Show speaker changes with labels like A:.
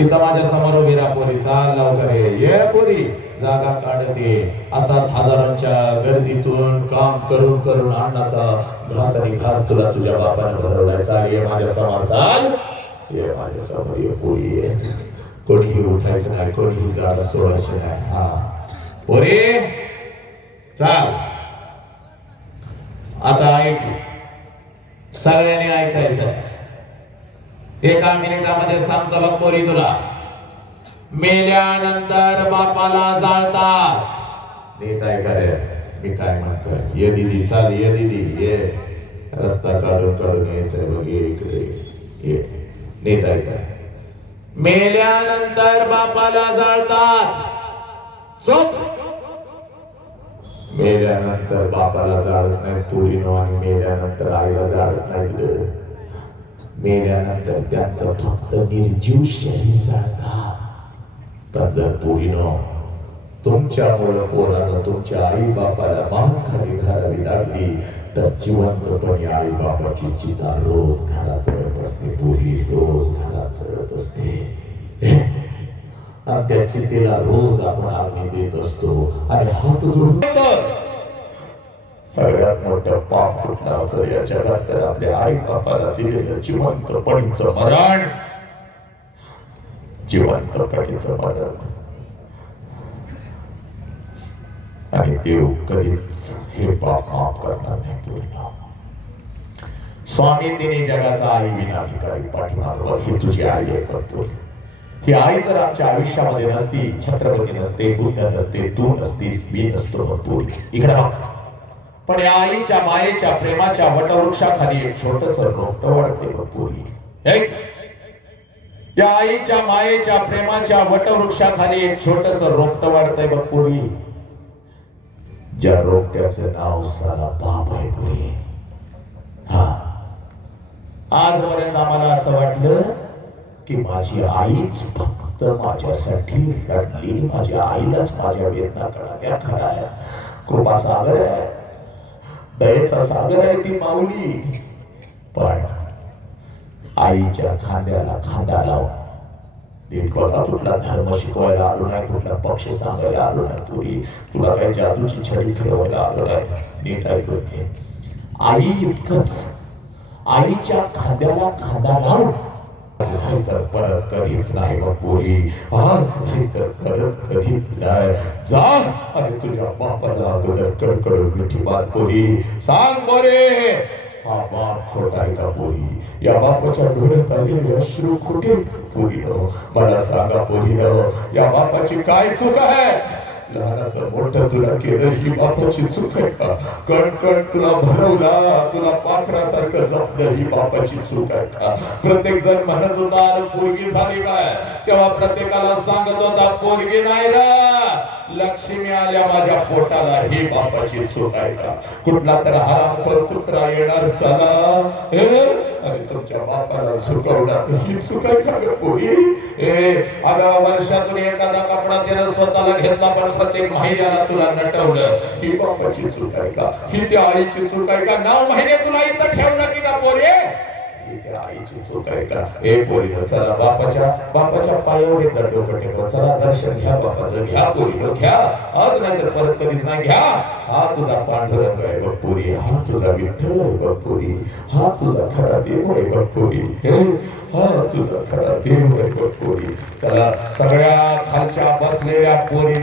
A: इथं माझ्यासमोर उभी राहा पोरी. चाल लवकर ये. ये पोरी. जागा काढते असाच हजारांच्या गर्दीतून काम करून करून अण्णाचा घास आणि घास तुला तुझ्या बापाने भरवलाय. चाल ये माझ्यासमोर. चाल. ये माझ्यासमोर. ये पोरी. ये. कोणीही उठायचं नाही. कोणीही जागा सोडायचं नाही. हा. पोरी. चाल. आता ऐक. सगळ्यांनी ऐकायचं आहे एका मिनिटामध्ये सांगतो बघ पोरी तुला. मेल्यानंतर बापाला जाळतात. नीट ऐका रे मी काय म्हणतोय? ये दिदी चाल ये दिदी ये. रस्ता काढून काढून यायचंय बघ ये इकडे ये. नीट ऐका मेल्यानंतर बापाला जाळतात. चोप मेल्यानंतर बापाला जाळत नाही पुरीनो आणि मेल्यानंतर आईला जाळत नाही ग. मेल्यानंतर त्यांचं फक्त निर्जीव शरीर जाळतात पण जर पोरीनं तुमच्यामुळं पोरानं तुमच्या आई बापाला मान खाली घालावी लागली तर जिवंतपणे आई बापाची चिता रोज घरात चढत असते पोरी रोज घरात चढत असते. आणि त्या चितेला रोज आपण आग्नी देत असतो आणि हात जोडतो सगळ्यात मोठं पाप कुठलं असं या जगात तर आपल्या आई बापाला दिलेलं जिवंतपणीचं मरण. जिवंतपणीचं मरण. आणि देव कधीच हे पाप माफ करणार नाही पूर्ण. स्वामी तिने जगाचा आई विनाधिकारी भिकारी पाठीमागं ही तुझी आई आहे पण ही आई जर आमच्या आयुष्यामध्ये नसती छत्रपती नसते बुद्ध नसते तू नसतीस मी नसतो भरपूर इकडे बघ. पण या आईच्या मायेच्या प्रेमाच्या वटवृक्षाखाली एक छोटस रोपट वाढते भरपूरी या आईच्या मायेच्या प्रेमाच्या वटवृक्षाखाली एक छोटस रोपट वाढतंय बघपुरी ज्या रोपट्याचं नाव साला बाप आहे पुरी. हा. आजपर्यंत आम्हाला असं वाटलं की माझी आईच फक्त माझ्यासाठी रडली माझ्या आईलाच माझ्या वेदना कळाल्या खरा कृपा सागर आहे दयेचा सागर आहे ती माऊली. पण आईच्या खांद्याला खांदा लाव. नीट बघा कुठला धर्म शिकवायला आलो नाही कुठला पक्ष सांगायला आलो नाही तुरी तुला काही जादूची छडी फिरवायला आलो नाही. नीट ऐकून घे. आई इतकंच. आईच्या खांद्याला खांदा लावून नाही परत कधीच नाही मग पोरी आज नाही परत कधीच नाही जा आणि तुझ्या बापाला अगोदर कडकडून मिठी बात पोरी सांग बरे हा बाप खोटा आहे का पोरी या बापाच्या डोळ्यात आलेले अश्रू खोटे पोरी मला सांगा पोरी या बापाची काय चूक आहे लहानाचं मोठं तुला केलं ही बापाची चूक आहे का? कणकण तुला भरवला तुला पाखरासारखं जपलं ही बापाची चूक आहे का? प्रत्येक जण म्हणत होता पोरगी झाली काय? तेव्हा प्रत्येकाला सांगत होता पोरगी नाही रा. लक्ष्मी आल्या माझ्या पोटाला ही बापाची चूक आहे का? कुठला तर हराम कुत्रा येणार सला तुमच्या बापाला चुकवणार ही चूक आहे का ग पोरी ए अगं वर्षातून एखादा कपडा त्यानं स्वतःला घेतला पण प्रत्येक महिन्याला तुला नटवलं. ही बापाची चूक आहे का? ही त्या आईची चूक आहे का? नऊ महिने तुला इथं ठेवलं की ना पोरे आईची चूक आहे का? ए पोरी चला बापाच्या बापाच्या पायावर एकदा डोकं टेकवा चला दर्शन घ्या बापाचं घ्या पोरी घ्या. आज नाही परत कधीच नाही घ्या. हा तुझा पांडुरंग आहे बघ पोरी हा तुझा विठ्ठल आहे बघ पोरी हा तुझा खरा देव आहे बघ पोरी हा तुझा खरा देव आहे बघ पोरी चला सगळ्या खालच्या बसलेल्या पोरी